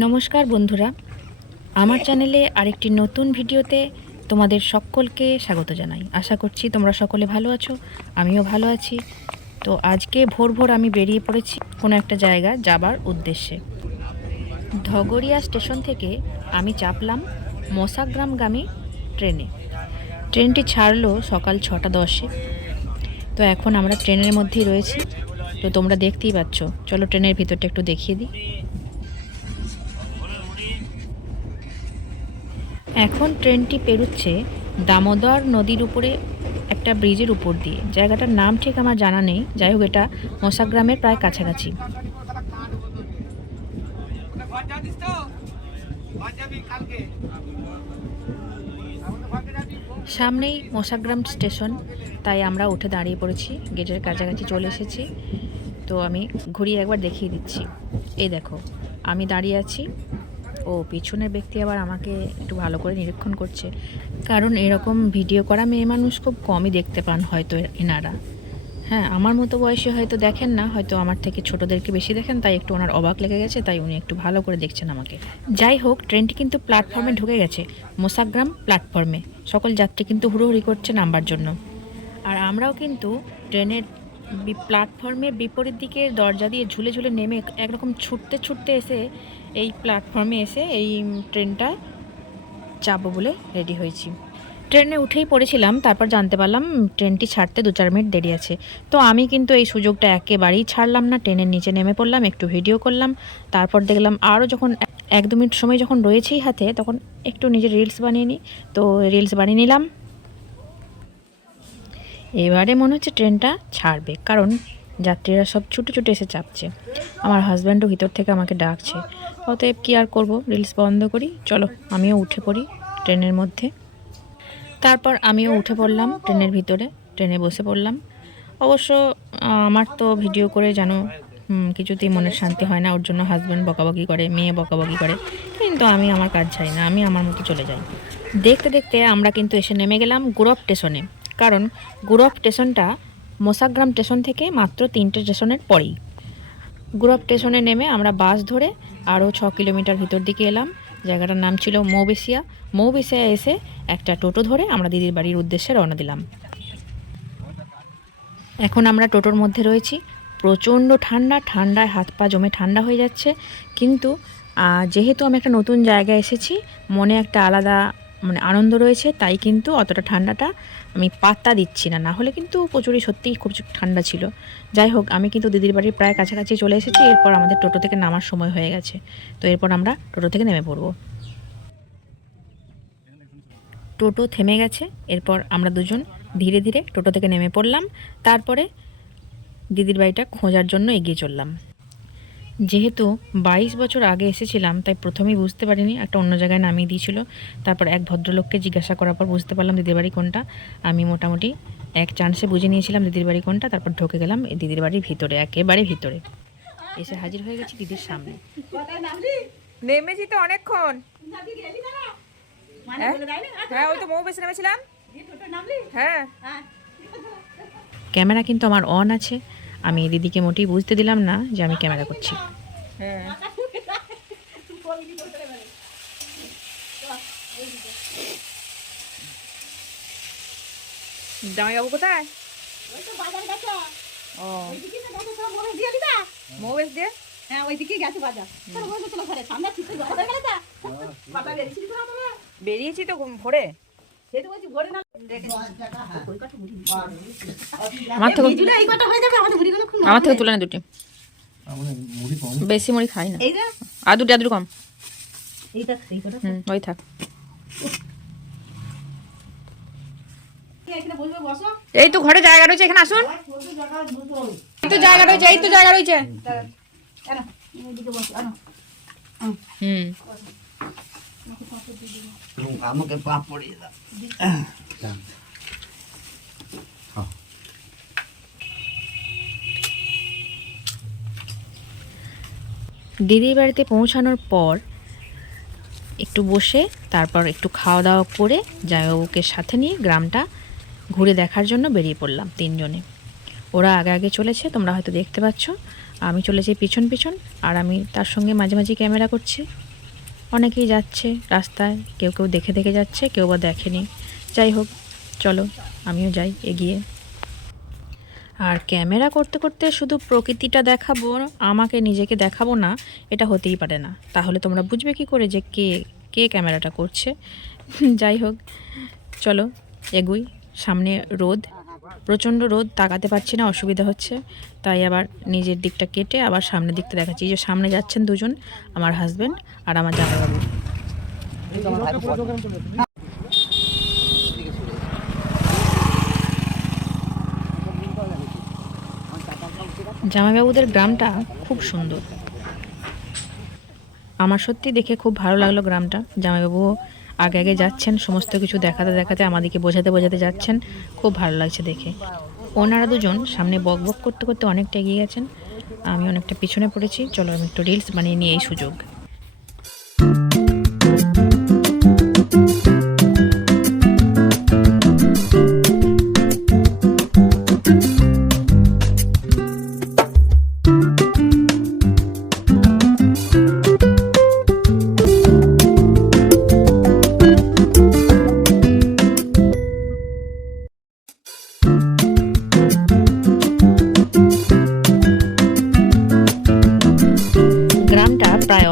নমস্কার বন্ধুরা। আমার চ্যানেলে আরেকটি নতুন ভিডিওতে তোমাদের সকলকে স্বাগত জানাই। আশা করছি তোমরা সকলে ভালো আছো, আমিও ভালো আছি। তো আজকে ভোর ভোর আমি বেরিয়ে পড়েছি কোনো একটা জায়গা যাবার উদ্দেশ্যে। ধগরিয়া স্টেশন থেকে আমি চাপলাম মশাগ্রামগামী ট্রেনে। ট্রেনটি ছাড়লো সকাল ছটা দশে। তো এখন আমরা ট্রেনের মধ্যেই রয়েছি। তো তোমরা দেখতেই পাচ্ছ। চলো ট্রেনের ভিতরটা একটু দেখিয়ে দিই। এখন ট্রেনটি পেরুচ্ছে দামোদর নদীর উপরে একটা ব্রিজের উপর দিয়ে। জায়গাটার নাম ঠিক আমার জানা নেই। যাই হোক, এটা মশাগ্রামের প্রায় কাছাকাছি। সামনেই মশাগ্রাম স্টেশন, তাই আমরা উঠে দাঁড়িয়ে পড়েছি। গেটের কাছাকাছি চলে এসেছি। তো আমি ঘুরিয়ে একবার দেখিয়ে দিচ্ছি। এই দেখো, আমি দাঁড়িয়ে আছি। ও পিছনের ব্যক্তি আবার আমাকে একটু ভালো করে নিরীক্ষণ করছে। কারণ এরকম ভিডিও করা মেয়ে মানুষ খুব কমই দেখতে পান হয়তো এনারা। হ্যাঁ আমার মতো বয়সে হয়তো দেখেন না, হয়তো আমার থেকে ছোটদেরকে বেশি দেখেন, তাই একটু ওনার অবাক লেগে গেছে, তাই উনি একটু ভালো করে দেখছেন আমাকে। যাই হোক, ট্রেনটি কিন্তু প্ল্যাটফর্মে ঢুকে গেছে, মোসাগ্রাম প্ল্যাটফর্মে। সকল যাত্রী কিন্তু হুড়োহুড়ি করছে নাম্বার জন্য। আর আমরাও কিন্তু ট্রেনের প্ল্যাটফর্মের বিপরীত দিকের দরজা দিয়ে ঝুলে ঝুলে নেমে একরকম ছুটতে ছুটতে এসে এই প্ল্যাটফর্মে এসে এই ট্রেনটা যাব বলে রেডি হয়েছি। ট্রেনে উঠেই পড়েছিলাম, তারপর জানতে পারলাম ট্রেনটি ছাড়তে দু চার মিনিট দেরি আছে। তো আমি কিন্তু এই সুযোগটা একেবারেই ছাড়লাম না, ট্রেনের নিচে নেমে পড়লাম, একটু ভিডিও করলাম, তারপর দেখলাম আরও যখন এক দু মিনিট সময় যখন রয়েছেই হাতে, তখন একটু নিজের রিলস বানিয়ে নিই। তো রিলস বানিয়ে নিলাম এবারে মনে হচ্ছে ট্রেনটা ছাড়বে, কারণ যাত্রীরা সব ছুটে ছুটে এসে চাপছে। আমার হাজব্যান্ডও ভিতর থেকে আমাকে ডাকছে, অতএব কী আর করব? রিলস বন্ধ করি, চলো, আমিও উঠে পড়ি ট্রেনের মধ্যে। তারপর আমিও উঠে পড়লাম ট্রেনের ভিতরে, ট্রেনে বসে পড়লাম। অবশ্য আমার তো ভিডিও করে যেন কিছুতেই মনের শান্তি হয় না, ওর জন্য হাজব্যান্ড বকাবকি করে, মেয়ে বকাবকি করে। কিন্তু আমি আমার কাজ চাই না, আমি আমার মতো চলে যাই। দেখতে দেখতে আমরা কিন্তু এসে নেমে গেলাম গুরব স্টেশনে। কারণ গুরব স্টেশনটা মোসাগ্রাম স্টেশন থেকে মাত্র তিনটে স্টেশনের পরেই। গুরব স্টেশনে নেমে আমরা বাস ধরে আরও ছ কিলোমিটার ভিতর দিকে এলাম। জায়গাটার নাম ছিল মৌবেশিয়া। মৌবেশিয়া এসে একটা টোটো ধরে আমরা দিদির বাড়ির উদ্দেশ্যে রওনা দিলাম। এখন আমরা টোটোর মধ্যে রয়েছি। প্রচণ্ড ঠান্ডা, ঠান্ডায় হাত পা জমে ঠান্ডা হয়ে যাচ্ছে। কিন্তু যেহেতু আমি একটা নতুন জায়গায় এসেছি, মনে একটা আলাদা মানে আনন্দ রয়েছে, তাই কিন্তু অতটা ঠান্ডাটা আমি পাত্তা দিচ্ছি না। না হলে কিন্তু প্রচুরই সত্যিই খুব ঠান্ডা ছিল। যাই হোক, আমি কিন্তু দিদির বাড়ির প্রায় কাছাকাছি চলে এসেছি, এরপর আমাদের টোটো থেকে নামার সময় হয়ে গেছে। তো এরপর আমরা টোটো থেকে নেমে পড়ব। টোটো থেমে গেছে, এরপর আমরা দুজন ধীরে ধীরে টোটো থেকে নেমে পড়লাম। তারপরে দিদির বাড়িটা খোঁজার জন্য এগিয়ে চললাম। যেহেতু বাইশ বছর আগে এসেছিলাম তাই প্রথমেই বুঝতে পারিনি একটা অন্য জায়গায় নামিয়ে দিয়েছিল। তারপর এক ভদ্রলোককে জিজ্ঞাসা করার পর বুঝতে পারলাম দিদির বাড়ি কোনটা। আমি মোটামুটি এক চান্সে বুঝে নিয়েছিলাম দিদির বাড়ি কোনটা তারপর ঢুকে গেলাম এই দিদির বাড়ির ভিতরে একেবারে ভিতরে। এসে হাজির হয়ে গেছি দিদির সামনে। নেমেছি তো অনেকক্ষণ। হ্যাঁ? হ্যাঁ ওই তো মৌ বেশি নেমেছিলাম হ্যাঁ। ক্যামেরা কিন্তু আমার অন আছে। আমি দিদিকে মোটেই বুঝতে দিলাম না যে আমি ক্যামেরা করছি। হ্যাঁ। জামাইবাবু কোথায়? ও। মৌ দিয়ে হ্যাঁ ওইদিকে গেছে বাজার। চলো বলতে চলো ঘরে। সামনে ঠিক ঘরে গেলে তা। বাবা বেরিয়েছি তো আমরা। বেরিয়েছি তো ঘুম ভোরে। তো বলছি ঘরে না আমার থেকে হয়ে আমার থেকে তুলে না দুটি। বেশি মুড়ি খাই না। আর দুটি আর দুটো কম। ওই থাক। এখানে বসবে? বসো। এই তো ঘরে জায়গা রয়েছে এখানে আসুন। এই তো জায়গা রয়েছে এই তো জায়গা রয়েছে। হুম। আমাকে দাও। দিদির বাড়িতে পৌঁছানোর পর একটু বসে, তারপর একটু খাওয়া দাওয়া করে জায়গাবুকে সাথে নিয়ে গ্রামটা ঘুরে দেখার জন্য বেরিয়ে পড়লাম তিনজনে। ওরা আগে আগে চলেছে, তোমরা হয়তো দেখতে পাচ্ছ। আমি চলেছি পিছন পিছন, আর আমি তার সঙ্গে মাঝে মাঝে ক্যামেরা করছি। অনেকেই যাচ্ছে রাস্তায়, কেউ কেউ দেখে দেখে যাচ্ছে, কেউ বা দেখেনি। যাই হোক, চলো, আমিও যাই, এগিয়ে। আর ক্যামেরা করতে করতে শুধু প্রকৃতিটা দেখাবো, আমাকে নিজেকে দেখাবো না, এটা হতেই পারে না। তাহলে তোমরা বুঝবে কি করে যে কে কে ক্যামেরাটা করছে। যাই হোক, চলো, এগুই। সামনে রোদ। প্রচণ্ড রোদ, তাকাতে পারছি না, অসুবিধা হচ্ছে। তাই আবার নিজের দিকটা কেটে আবার সামনের দিকটা দেখাচ্ছি। যে সামনে যাচ্ছেন দুজন, আমার হাজব্যান্ড আর আমার জামাইবাবু। জামাইবাবুদের গ্রামটা খুব সুন্দর। আমার সত্যি দেখে খুব ভালো লাগল গ্রামটা। জামাইবাবু আগে আগে যাচ্ছেন, সমস্ত কিছু দেখাতে দেখাতে আমাদেরকে বোঝাতে বোঝাতে যাচ্ছেন। খুব ভালো লাগছে দেখে। ওনারা দুজন সামনে বক বক করতে করতে অনেকটা এগিয়ে গেছেন। আমি অনেকটা পিছনে পড়েছি। চলো আমি একটু রিলস বানিয়ে নিয়ে এই সুযোগ।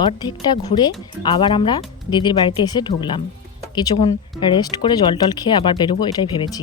অর্ধেকটা ঘুরে আবার আমরা দিদির বাড়িতে এসে ঢুকলাম। কিছুক্ষণ রেস্ট করে জল টল খেয়ে আবার বেরোবো, এটাই ভেবেছি।